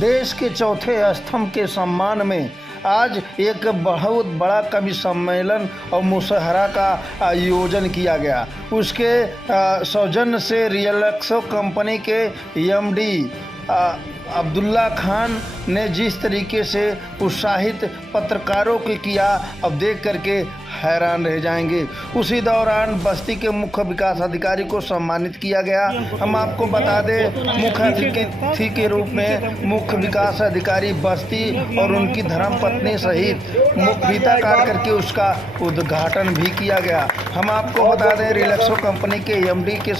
देश के चौथे स्तंभ के सम्मान में आज एक बहुत बड़ा कवि सम्मेलन और मुशायरा का आयोजन किया गया। उसके सौजन्य से रिलैक्सो कंपनी के एमडी अब्दुल्ला खान ने जिस तरीके से उत्साहित पत्रकारों को किया, अब देख करके हैरान रह जाएंगे। उसी दौरान बस्ती के मुख्य विकास अधिकारी को सम्मानित किया गया। हम आपको बता दें, मुख्य अतिथि के रूप में मुख्य विकास अधिकारी बस्ती और उनकी धर्मपत्नी सहित फीता काट करके उसका उद्घाटन भी किया गया। हम आपको बता दें, रिलैक्सो कंपनी के एमडी के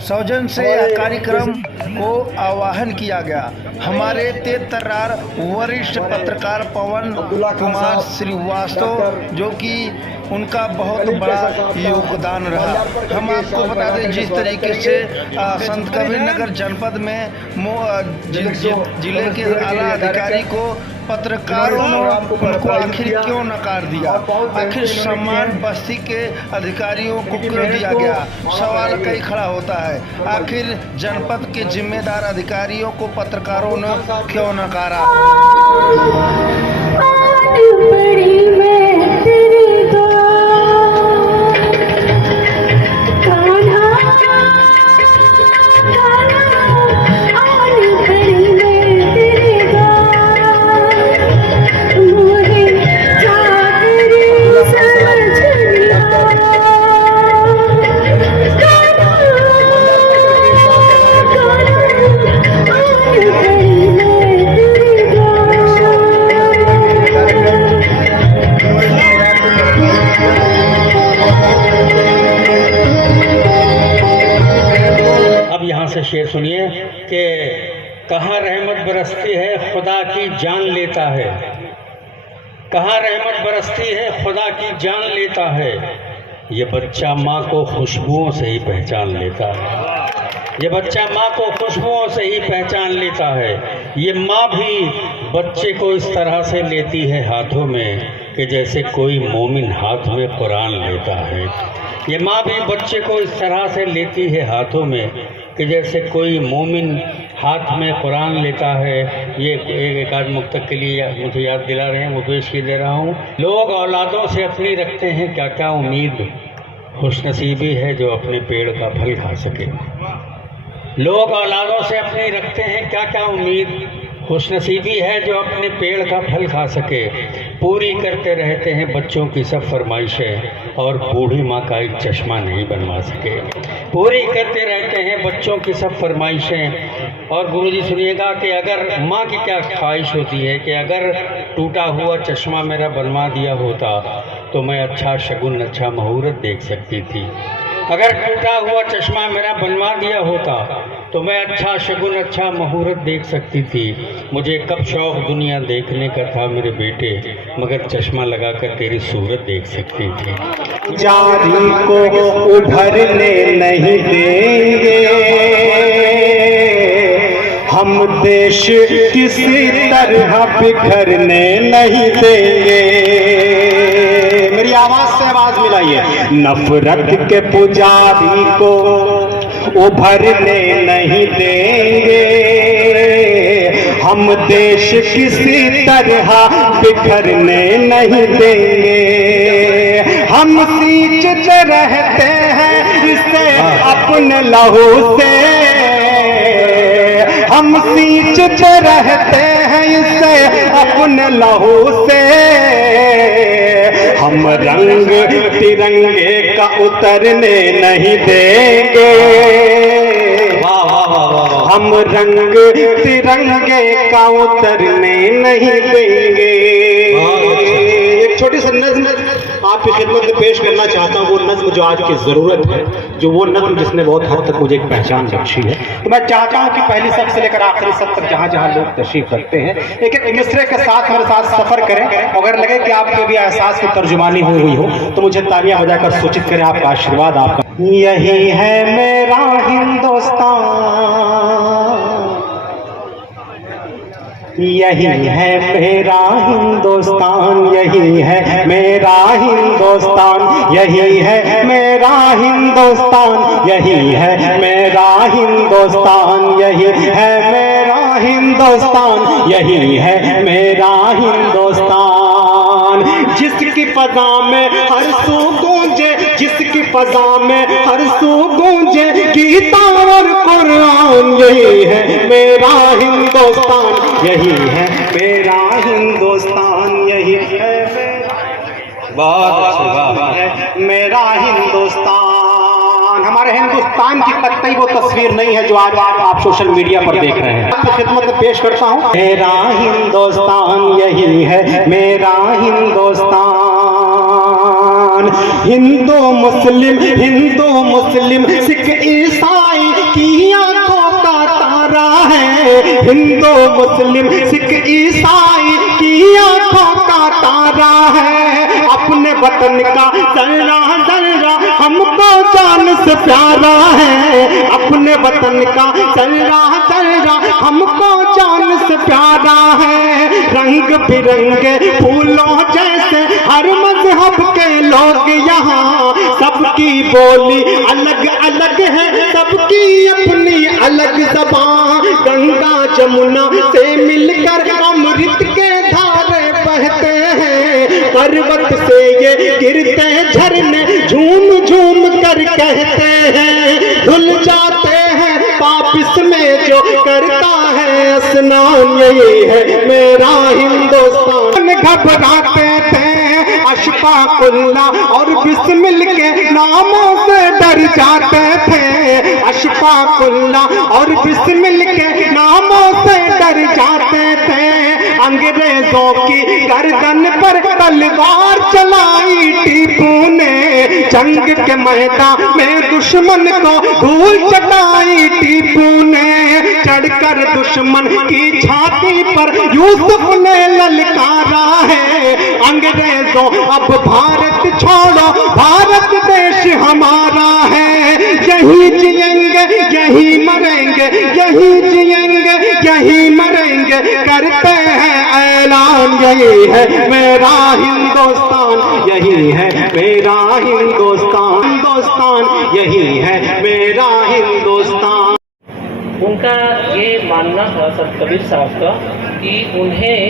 सौजन से यह कार्यक्रम को आह्वान किया गया। हमारे तेज तर्रार वरिष्ठ पत्रकार पवन कुमार श्रीवास्तव, जो कि उनका बहुत बड़ा योगदान रहा। हम आपको बता दें, जिस तरीके से संत कबीरनगर जनपद में जिले के आला अधिकारी को पत्रकारों ने उनको आखिर क्यों नकार दिया, आखिर सम्मान बस्ती के अधिकारियों को क्यों दिया गया, सवाल कई खड़ा होता है। आखिर जनपद के जिम्मेदार अधिकारियों को पत्रकारों ने क्यों नकारा। से शेर सुनिए कि कहाँ रहमत बरसती है खुदा की जान लेता है, कहाँ रहमत बरसती है खुदा की जान लेता है, ये बच्चा माँ को खुशबुओं से ही पहचान लेता है, ये बच्चा माँ को खुशबुओं से ही पहचान लेता है। ये माँ भी बच्चे को इस तरह से लेती है हाथों में कि जैसे कोई मोमिन हाथ में कुरान लेता है। ये माँ भी बच्चे को इस तरह से लेती है हाथों में कि जैसे कोई मोमिन हाथ में कुरान लेता है। ये एक आध मुक्तक के लिए मुझे याद दिला रहे हैं, वो पेश किए दे रहा हूँ। लोग औलादों से अपनी रखते हैं क्या क्या उम्मीद, खुशनसीबी है जो अपने पेड़ का फल खा सके। लोग औलादों से अपनी रखते हैं क्या क्या उम्मीद, खुशनसीबी है जो अपने पेड़ का फल खा सके। पूरी करते रहते हैं बच्चों की सब फरमाइशें और बूढ़ी माँ का एक चश्मा नहीं बनवा सके। पूरी करते रहते हैं बच्चों की सब फरमाइशें। और गुरुजी सुनिएगा कि अगर माँ की क्या ख्वाहिश होती है कि अगर टूटा हुआ चश्मा मेरा बनवा दिया होता तो मैं अच्छा शगुन अच्छा मुहूर्त देख सकती थी। अगर टूटा हुआ चश्मा मेरा बनवा दिया होता तो मैं अच्छा शगुन अच्छा मुहूर्त देख सकती थी। मुझे कब शौक़ दुनिया देखने का था मेरे बेटे, मगर चश्मा लगाकर तेरी सूरत देख सकती थी। जारी को उभरने नहीं देंगे हम, देश किसी तरह बिखरने नहीं देंगे। मेरी आवाज से आवाज मिलाइए। नफरत के पुजारी को उभरने नहीं देंगे हम, देश किसी तरह बिखरने नहीं देंगे। हम सींचते रहते हैं इसे अपने लहू से, हम सींचते रहते हैं इसे अपने लहू से। हम रंग तिरंगे का उतरने नहीं देंगे, हम रंग तिरंगे का उतरने नहीं देंगे। एक छोटी सी नज़्म आपकी खिदमत में पेश करना चाहता हूँ। वो नज़्म जो आज की ज़रूरत है, जो वो नज़्म जिसने बहुत हद तक मुझे एक पहचान बख्शी है। तो मैं चाहता हूँ कि पहली सब से लेकर आखिरी सब तक जहाँ जहाँ लोग तशरीफ रखते हैं, एक एक मिसरे के साथ मेरे साथ सफ़र करें। अगर लगे कि आपके भी एहसास की तर्जुमानी हुई हो तो मुझे तालियां बजाकर सूचित करें। आपका आशीर्वाद आपका। यही है मेरा हिंदुस्तान, यही है मेरा हिंदुस्तान, यही है मेरा हिंदुस्तान, यही है मेरा हिंदुस्तान, यही है मेरा हिंदुस्तान, यही है मेरा हिंदुस्तान। हिंदुस्तान, यही है मेरा हिंदुस्तान। जिसकी फजा में हर सू गूंजे, जिसकी फजा में हर सू गूंजे गीता और कुरान, यही है मेरा हिंदुस्तान, यही है मेरा हिंदुस्तान, यही है मेरा हिंदुस्तान। हमारे हिंदुस्तान की कतई वो तस्वीर नहीं है जो आज आप सोशल मीडिया पर देख रहे हैं। आपकी खिदमत में पेश करता हूँ, मेरा हिंदुस्तान, यही है मेरा हिंदुस्तान। हिंदू मुस्लिम सिख ईसाई की आंखों का तारा है, हिंदू मुस्लिम सिख ईसाई की आंखों का तारा है। अपने वतन का जर्रा जर्रा हमको जान से प्यारा है, अपने वतन का जर्रा जर्रा हमको जान से प्यारा है। रंग बिरंगे फूलों जैसे हर मजहब के लोग यहाँ, सबकी बोली अलग अलग है, सबकी अपनी अलग ज़बान। गंगा जमुना से मिलकर अमृत के धारे बहते हैं, पर्वत से ये गिरते झरने झूम झूम कर कहते हैं। धुल जाते हैं पाप इसमें जो करता है स्नान, यही है मेरा हिंदुस्तान। घबराते थे अशफाकुल्ला और बिस्मिल के नामों से डर जाते थे, अशफाकुल्ला और बिस्मिल के नामों से डर जाते थे। अंग्रेजों की गर्दन पर तलवार चलाई टीपू ने, जंग के मैदान में दुश्मन को धूल चटाई टीपू ने। चढ़कर दुश्मन की छाती पर यूसुफ ने ललकारा है, अंग्रेजों अब भारत छोड़ो, भारत देश हमारा है। यही जिएंगे यही मरेंगे, यही जिएंगे यही मरेंगे, करते हैं ऐलान, यही है मेरा हिंदुस्तान, यही है मेरा हिंदुस्तान, हिंदुस्तान यही है मेरा हिंदुस्तान। उनका ये मानना था संत कबीर साहब का कि उन्हें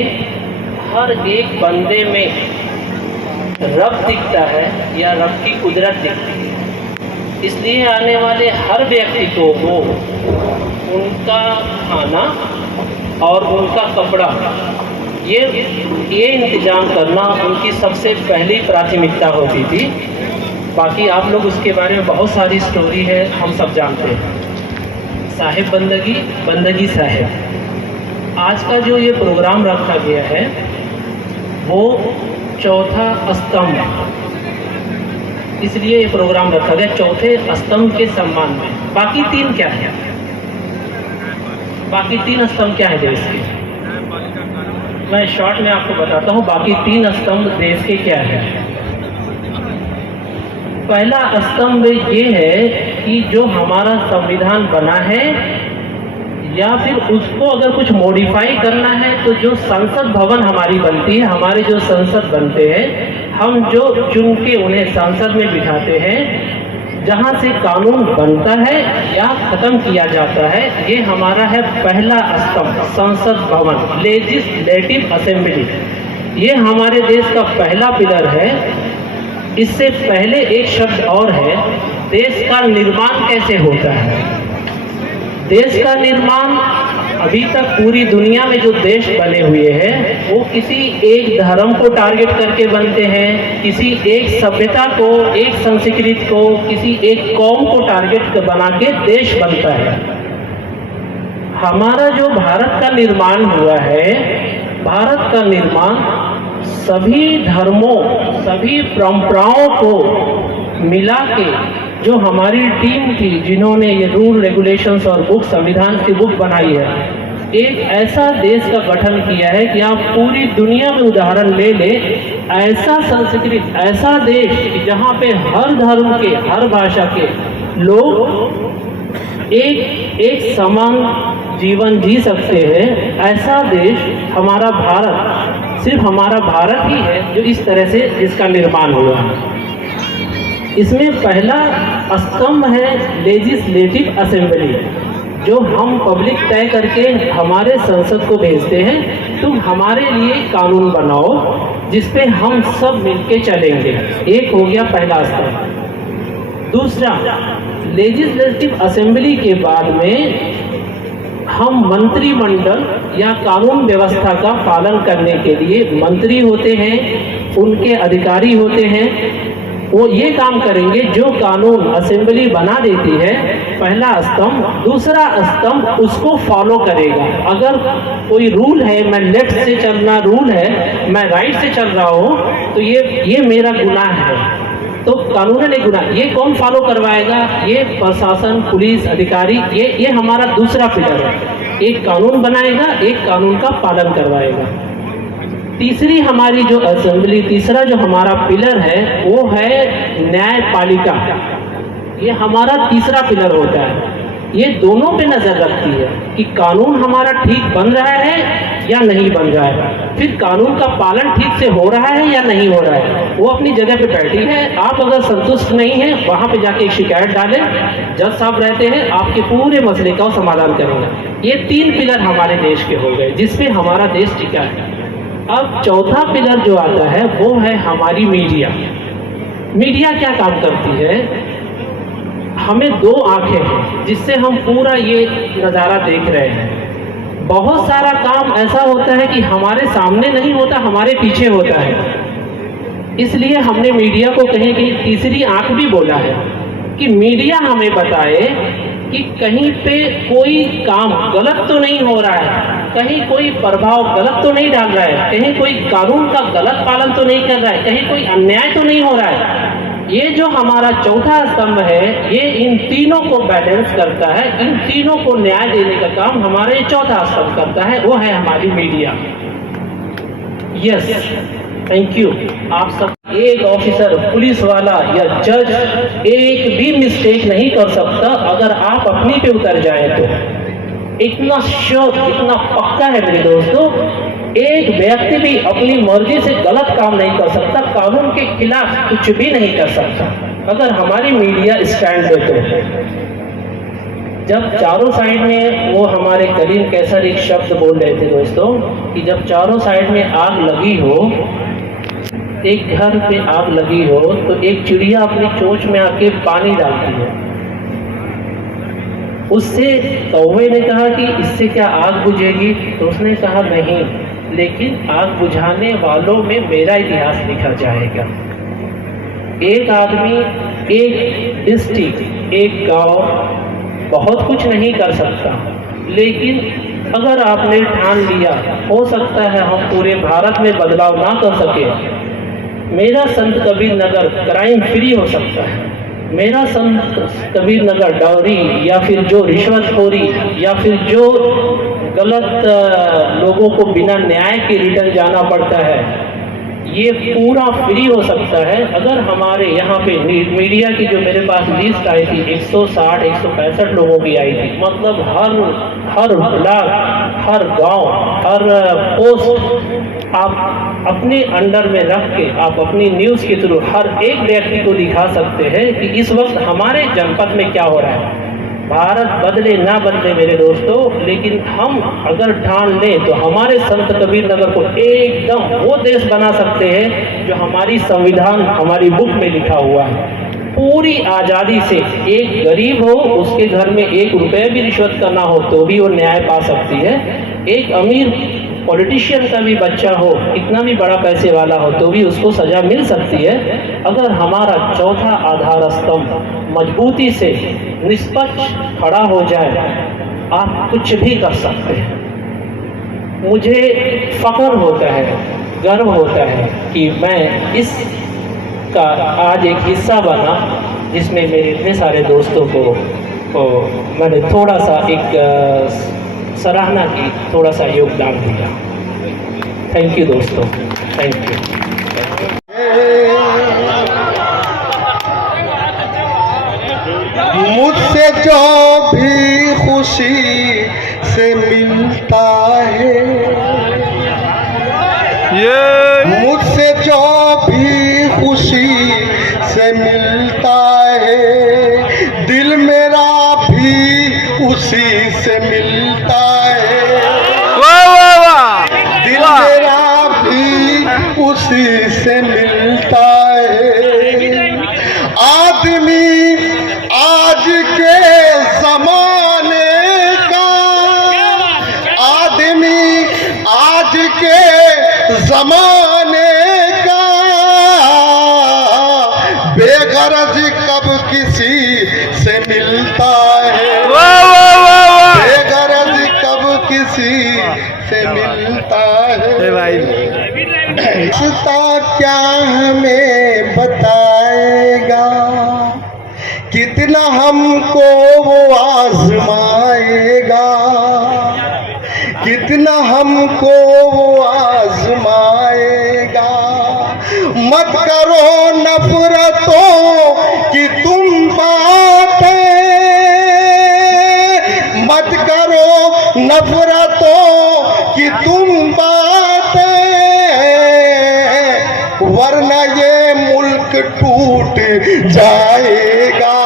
हर एक बंदे में रब दिखता है या रब की कुदरत दिखती है, इसलिए आने वाले हर व्यक्ति को वो उनका खाना और उनका कपड़ा ये इंतज़ाम करना उनकी सबसे पहली प्राथमिकता होती थी। बाकी आप लोग उसके बारे में बहुत सारी स्टोरी है, हम सब जानते हैं। साहिब बंदगी, बंदगी साहिब। आज का जो ये प्रोग्राम रखा गया है वो चौथा स्तंभ, इसलिए ये प्रोग्राम रखा गया चौथे स्तंभ के सम्मान में। बाकी तीन क्या है? बाकी तीन स्तंभ क्या है देश के? मैं शॉर्ट में आपको बताता हूँ बाकी तीन स्तंभ देश के क्या है। पहला स्तंभ ये है कि जो हमारा संविधान बना है या फिर उसको अगर कुछ मॉडिफाई करना है तो जो संसद भवन हमारी बनती है, हमारे जो संसद बनते हैं, हम जो चुन के उन्हें संसद में बिठाते हैं, जहाँ से कानून बनता है या ख़त्म किया जाता है, ये हमारा है पहला स्तंभ, संसद भवन, लेजिस्लेटिव असेंबली। ये हमारे देश का पहला पिलर है। इससे पहले एक शब्द और है, देश का निर्माण कैसे होता है। देश का निर्माण अभी तक पूरी दुनिया में जो देश बने हुए हैं वो किसी एक धर्म को टारगेट करके बनते हैं, किसी एक सभ्यता को, एक संस्कृति को, किसी एक कौम को टारगेट बना के देश बनता है। हमारा जो भारत का निर्माण हुआ है, भारत का निर्माण सभी धर्मों, सभी परंपराओं को मिला के जो हमारी टीम थी जिन्होंने ये रूल रेगुलेशंस और बुक, संविधान की बुक बनाई है, एक ऐसा देश का गठन किया है कि आप पूरी दुनिया में उदाहरण ले ले, ऐसा संस्कृति, ऐसा देश कि जहाँ पे हर धर्म के, हर भाषा के लोग एक समान जीवन जी सकते हैं, ऐसा देश हमारा भारत, सिर्फ हमारा भारत ही है जो इस तरह से इसका निर्माण हुआ है। इसमें पहला स्तंभ है लेजिस्लेटिव असेंबली। जो हम पब्लिक तय करके हमारे संसद को भेजते हैं, तुम हमारे लिए कानून बनाओ जिस पे हम सब मिलके चलेंगे। एक हो गया पहला स्तर। दूसरा, लेजिस्लेटिव असेंबली के बाद में हम मंत्रिमंडल या कानून व्यवस्था का पालन करने के लिए मंत्री होते हैं, उनके अधिकारी होते हैं, वो ये काम करेंगे जो कानून असेंबली बना देती है, पहला स्तंभ। दूसरा स्तंभ उसको फॉलो करेगा। अगर कोई रूल है, मैं लेफ्ट से चलना रूल है, मैं राइट से चल रहा हूँ, तो ये मेरा गुनाह है, तो कानून ने गुनाह। ये कौन फॉलो करवाएगा? ये प्रशासन, पुलिस अधिकारी। ये हमारा दूसरा पिलर है। एक कानून बनाएगा, एक कानून का पालन करवाएगा। तीसरी हमारी जो असेंबली, तीसरा जो हमारा पिलर है वो है न्यायपालिका। ये हमारा तीसरा पिलर होता है। ये दोनों पे नजर रखती है कि कानून हमारा ठीक बन रहा है या नहीं बन रहा है, फिर कानून का पालन ठीक से हो रहा है या नहीं हो रहा है। वो अपनी जगह पे बैठी है, आप अगर संतुष्ट नहीं हैं वहाँ पे जाके एक शिकायत डालें, जज साहब रहते हैं, आपके पूरे मसले का समाधान करेंगे। ये 3 पिलर हमारे देश के हो गए जिसपे हमारा देश टिका है। अब चौथा पिलर जो आता है वो है हमारी मीडिया। मीडिया क्या काम करती है? हमें 2 आंखें हैं जिससे हम पूरा ये नज़ारा देख रहे हैं। बहुत सारा काम ऐसा होता है कि हमारे सामने नहीं होता, हमारे पीछे होता है। इसलिए हमने मीडिया को कहीं कहीं तीसरी आंख भी बोला है कि मीडिया हमें बताए कि कहीं पे कोई काम गलत तो नहीं हो रहा है, कहीं कोई प्रभाव गलत तो नहीं डाल रहा है, कहीं कोई कानून का गलत पालन तो नहीं कर रहा है, कहीं कोई अन्याय तो नहीं हो रहा है। ये जो हमारा चौथा स्तंभ है, ये इन तीनों को बैलेंस करता है, इन तीनों को न्याय देने का काम हमारा ये चौथा स्तंभ करता है, वो है हमारी मीडिया। Yes, thank you. आप सब, एक ऑफिसर, पुलिस वाला या जज एक भी मिस्टेक नहीं कर सकता अगर आप अपनी पे उतर जाए तो। इतना श्योर, इतना पक्का है मेरे दोस्तों, एक व्यक्ति भी अपनी मर्जी से गलत काम नहीं कर सकता, कानून के खिलाफ कुछ भी नहीं कर सकता अगर हमारी मीडिया स्टैंड ले तो। जब चारों साइड में, वो हमारे करीम कैसर एक शब्द बोल रहे थे दोस्तों कि जब चारों साइड में आग लगी हो, एक घर पे आग लगी हो तो एक चिड़िया अपनी चोंच में आके पानी डालती है। उससे कौवे ने कहा कि इससे क्या आग बुझेगी? तो उसने कहा नहीं, लेकिन आग बुझाने वालों में मेरा इतिहास लिखा जाएगा। एक आदमी, एक डिस्ट्रिक्ट, एक गांव बहुत कुछ नहीं कर सकता, लेकिन अगर आपने ठान लिया, हो सकता है हम पूरे भारत में बदलाव ना कर सके। मेरा संत कबीर नगर क्राइम फ्री हो सकता है। मेरा संत कबीर नगर डाउरी या फिर जो रिश्वतखोरी या फिर जो गलत लोगों को बिना न्याय के रिटर्न जाना पड़ता है, ये पूरा फ्री हो सकता है अगर हमारे यहाँ पे मीडिया की जो मेरे पास लिस्ट आई थी 160 165 लोगों की आई थी। मतलब हर ब्लॉक, हर गांव, हर पोस्ट आप अपने अंडर में रख के आप अपनी न्यूज़ के थ्रू हर एक व्यक्ति को दिखा सकते हैं कि इस वक्त हमारे जनपद में क्या हो रहा है। भारत बदले ना बदले मेरे दोस्तों, लेकिन हम अगर ठान लें तो हमारे संत कबीर नगर को एकदम वो देश बना सकते हैं जो हमारी संविधान, हमारी बुक में लिखा हुआ है। पूरी आज़ादी से एक गरीब हो, उसके घर में 1 रुपये भी रिश्वत का ना हो तो भी वो न्याय पा सकती है। एक अमीर पॉलिटिशियन का भी बच्चा हो, इतना भी बड़ा पैसे वाला हो तो भी उसको सज़ा मिल सकती है अगर हमारा चौथा आधार स्तंभ मजबूती से निष्पक्ष खड़ा हो जाए। आप कुछ भी कर सकते हैं। मुझे फ़ख्र होता है, गर्व होता है कि मैं इस का आज एक हिस्सा बना जिसमें मेरे इतने सारे दोस्तों को मैंने थोड़ा सा एक सराहना की, थोड़ा सा योगदान दिया। थैंक यू दोस्तों, थैंक यू। मुझसे जो भी खुशी से मिलता है, मुझसे जो भी खुशी से मिलता है, दिल मेरा भी उसी मिलता है, वाह वाह वाह, दिल मेरा भी उसी से मिलता है। आदमी आज के जमाने का, आदमी आज के जमाने का बेगरज कब किसी से मिलता है, वाह वाह वाह वाह, बेगरज कब किसी से मिलता है। भाई रिश्ता क्या हमें बताएगा, कितना हमको वो आजमाएगा, कितना हमको वो आजमाएगा। मत करो नफरतों की तुम बातें, मत करो नफरतों की तुम बातें, वरना ये मुल्क टूट जाएगा,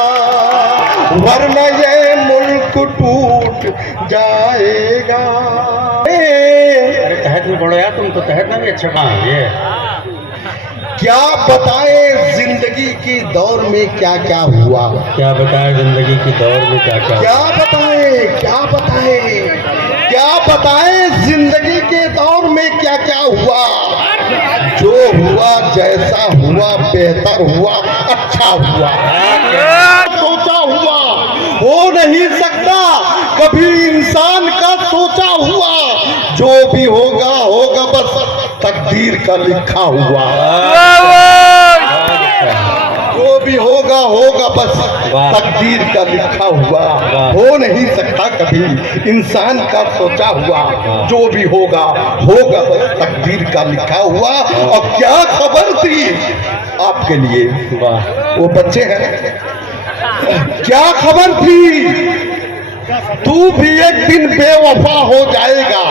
वरना ये मुल्क टूट जाएगा। अरे तहत में पढ़ो यार, तुम तो तहत में भी अच्छा कहा ये। क्या बताएं जिंदगी की दौर में क्या क्या हुआ, क्या बताएं जिंदगी की दौर में क्या क्या। क्या बताएं, क्या बताएं, क्या बताएं जिंदगी के दौर में क्या क्या हुआ। जो हुआ जैसा हुआ बेहतर हुआ, अच्छा हुआ, सोचा हुआ हो नहीं सकता कभी इंसान का सोचा हुआ। जो भी होगा होगा बस तकदीर का लिखा हुआ, जो भी होगा होगा बस तकदीर का लिखा हुआ। हो नहीं सकता कभी इंसान का सोचा हुआ, जो भी होगा होगा बस तकदीर का लिखा हुआ। और क्या खबर थी आपके लिए, वो बच्चे हैं, क्या खबर थी, तू भी एक दिन बेवफा हो जाएगा।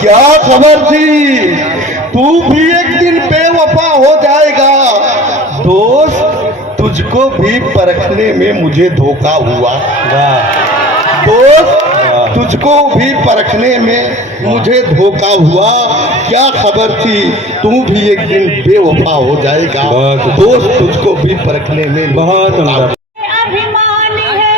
क्या खबर थी, तू भी एक दिन बेवफा हो जाएगा। दोस्त तुझको भी परखने में मुझे धोखा हुआ, दोस्त तुझको भी परखने में मुझे धोखा हुआ। क्या खबर थी, तू भी एक दिन बेवफा हो जाएगा। दोस्त तुझको भी परखने में बहुत अभिमान है,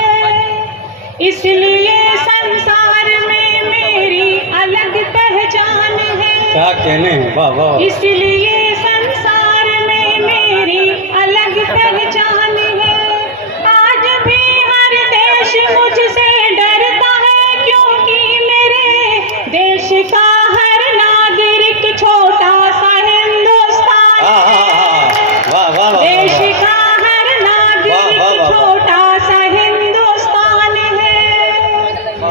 इसलिए संसार में मेरी अलग पहचान है। क्या कहने हैं, वाह वाह। इसलिए संसार में मेरी अलग पहचान है। आज भी हर देश मुझसे डरता है, क्योंकि मेरे देश का हर नागरिक छोटा सा हिंदुस्तान है। वाह वाह वाह। देश का हर नागरिक छोटा सा हिंदुस्तान है।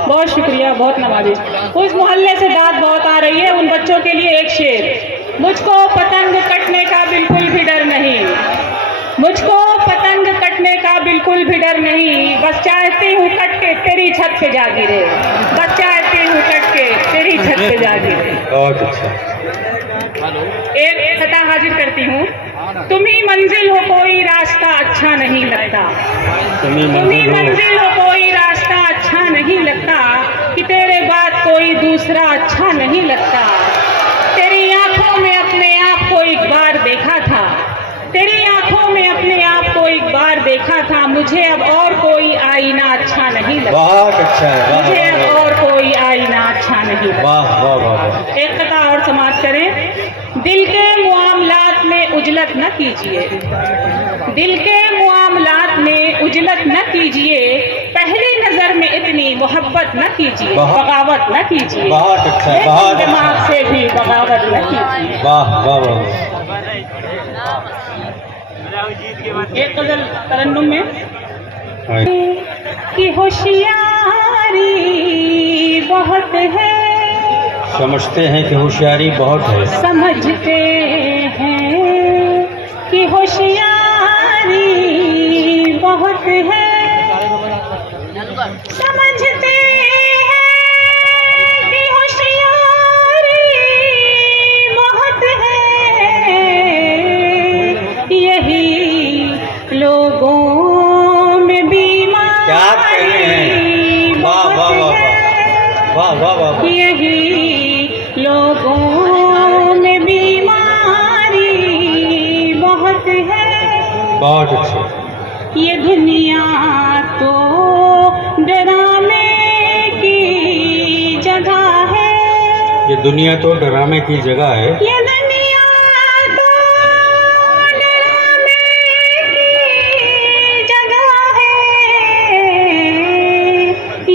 बहुत शुक्रिया, बहुत नवाजी। उस मोहल्ले से दाद बहुत आ रही है, उन बच्चों के लिए एक शेर। मुझको पतंग कटने का बिल्कुल भी डर नहीं, मुझको पतंग कटने का बिल्कुल भी डर नहीं। बस चाहती हूँ कट के तेरी छत पे जा गिरे, बस चाहती हूँ कट के तेरी छत पे जा गिरे। बहुत अच्छा। एक खता हाजिर करती हूँ। तुम्ही मंजिल हो कोई रास्ता अच्छा नहीं लगता, तुम्ही मंजिल हो कोई रास्ता अच्छा नहीं लगता, कि तेरे बाद कोई दूसरा अच्छा नहीं लगता। तेरी आंखों में अपने आप को एक बार देखा था, तेरी आंखों में अपने आप को एक बार देखा था। मुझे अब और कोई आईना अच्छा नहीं लगता, बहुत अच्छा है, मुझे अब और कोई आईना अच्छा नहीं लगता। वाह वाह वाह। एक कथा और समाप्त करें। दिल के मामलात में उजलत न कीजिए, दिल के मामलात में उजलत न कीजिए। पहली नजर में इतनी मोहब्बत न कीजिए, बगावत न कीजिए। बहुत अच्छा, बहुत दिमाग से भी बगावत न कीजिए। वाह वाह वाह। एक गजल तरन्नुम में कि होशियारी बहुत है, समझते हैं कि होशियारी बहुत है, समझते हैं कि होशियारी बहुत है, समझते हैं कि होशियारी बहुत है। यही लोगों में बीमारी क्या कहने हैं, वाह वाह वाह। यही लोगों में बीमारी बहुत है। बहुत अच्छा। ये दुनिया तो डराने की जगह है। ये दुनिया तो डराने की जगह है। ये दुनिया तो डराने की जगह है।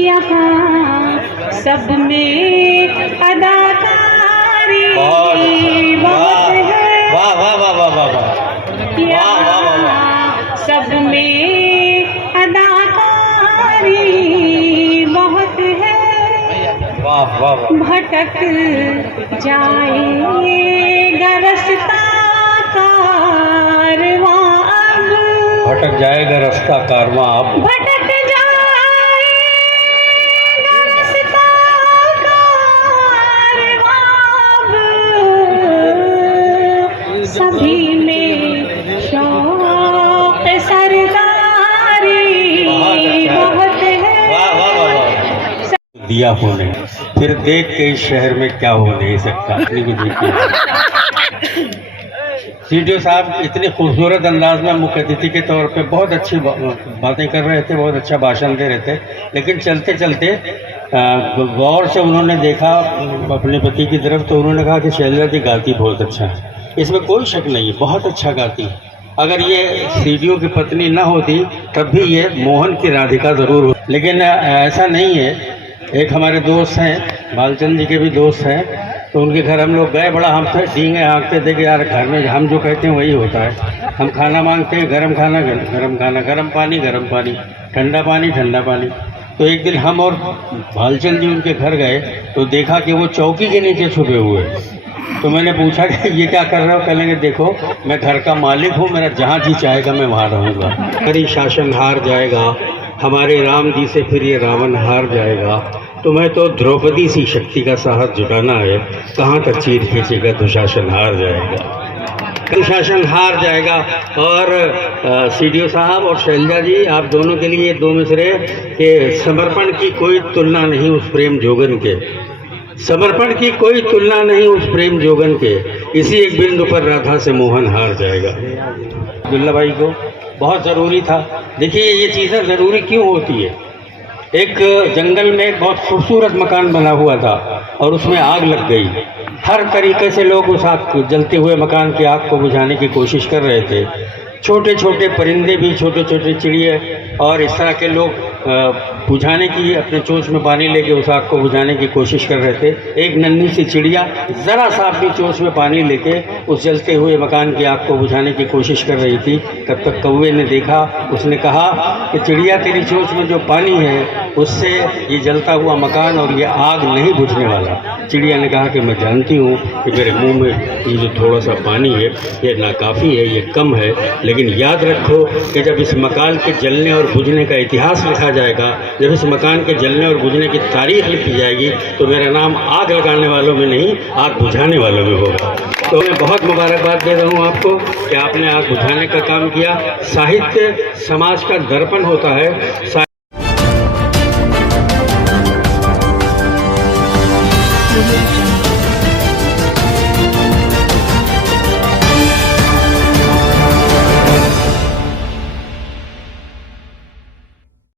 यहाँ सब में अदाकारी बहुत है। वाह वाह वाह वाह वाह वाह। यहाँ सब में अदाकारी बहुत है। वाह वाह वाह। भटक जाएगा रास्ता कारवां अब। भटक जाएगा रास्ता कारवां अब। भटक जाएगा रास्ता कारवां अब। सभी में शौक सरदारी बहुत है। वाह वाह वाह वाह। दिया होने फिर देख के इस शहर में क्या हो नहीं सकता। अपनी को देखिए सीडीओ साहब इतने खूबसूरत अंदाज में मुख्य अतिथि के तौर पे बहुत अच्छी बातें कर रहे थे, बहुत अच्छा भाषण दे रहे थे। लेकिन चलते चलते गौर से उन्होंने देखा अपने पति की तरफ, तो उन्होंने कहा कि शैलजा जी गाती बहुत अच्छा है। इसमें कोई शक नहीं है, बहुत अच्छा गाती है। अगर ये सीडीओ की पत्नी ना होती तब भी ये मोहन की राधिका ज़रूर हो। लेकिन ऐसा नहीं है। एक हमारे दोस्त हैं, बालचंद जी के भी दोस्त हैं, तो उनके घर हम लोग गए। बड़ा हम डींगे हाँकते थे कि यार घर में हम जो कहते हैं वही होता है। हम खाना मांगते हैं, गर्म खाना गर्म खाना, गर्म पानी, ठंडा पानी ठंडा पानी। तो एक दिन हम और बालचंद जी उनके घर गए तो देखा कि वो चौकी के नीचे छुपे हुए हैं। तो मैंने पूछा कि ये क्या कर रहे हो? कहेंगे देखो मैं घर का मालिक हूँ, मेरा जहाँ जी चाहेगा मैं वहाँ रहूँगा। हमारी शासन हार जाएगा, हमारे राम जी से फिर ये रावण हार जाएगा। तो मैं तो द्रौपदी सी शक्ति का साहस जुटाना है, कहाँ तक चीर खींचेगा तो शासन हार जाएगा, शासन हार जाएगा। और सीडीओ साहब और शैलजा जी, आप दोनों के लिए दो मिसरे के समर्पण की कोई तुलना नहीं उस प्रेम जोगन के, समर्पण की कोई तुलना नहीं उस प्रेम जोगन के। इसी एक बिंदु पर राधा से मोहन हार जाएगा। अब्दुल्ला भाई को बहुत ज़रूरी था। देखिए ये चीज़ें ज़रूरी क्यों होती है। एक जंगल में एक बहुत खूबसूरत मकान बना हुआ था और उसमें आग लग गई। हर तरीके से लोग उस आग, जलते हुए मकान की आग को बुझाने की कोशिश कर रहे थे। छोटे छोटे परिंदे भी, छोटे छोटे चिड़िए और इस तरह के लोग बुझाने की, अपने चोंच में पानी लेके उस आग को बुझाने की कोशिश कर रहे थे। एक नन्ही सी चिड़िया ज़रा सा अपनी चोंच में पानी लेके उस जलते हुए मकान की आग को बुझाने की कोशिश कर रही थी। तब तक कौवे ने देखा, उसने कहा कि चिड़िया तेरी चोंच में जो पानी है उससे ये जलता हुआ मकान और ये आग नहीं बुझने वाला। चिड़िया ने कहा कि मैं जानती हूँ कि मेरे मुंह में ये जो थोड़ा सा पानी है ये नाकाफ़ी है, ये कम है, लेकिन याद रखो कि जब इस मकान के जलने और बुझने का इतिहास लिखा जाएगा, जब इस मकान के जलने और बुझने की तारीख लिखी जाएगी, तो मेरा नाम आग लगाने वालों में नहीं, आग बुझाने वालों में होगा। तो मैं बहुत मुबारकबाद दे रहा हूँ आपको कि आपने आग बुझाने का काम किया। साहित्य समाज का दर्पण होता है।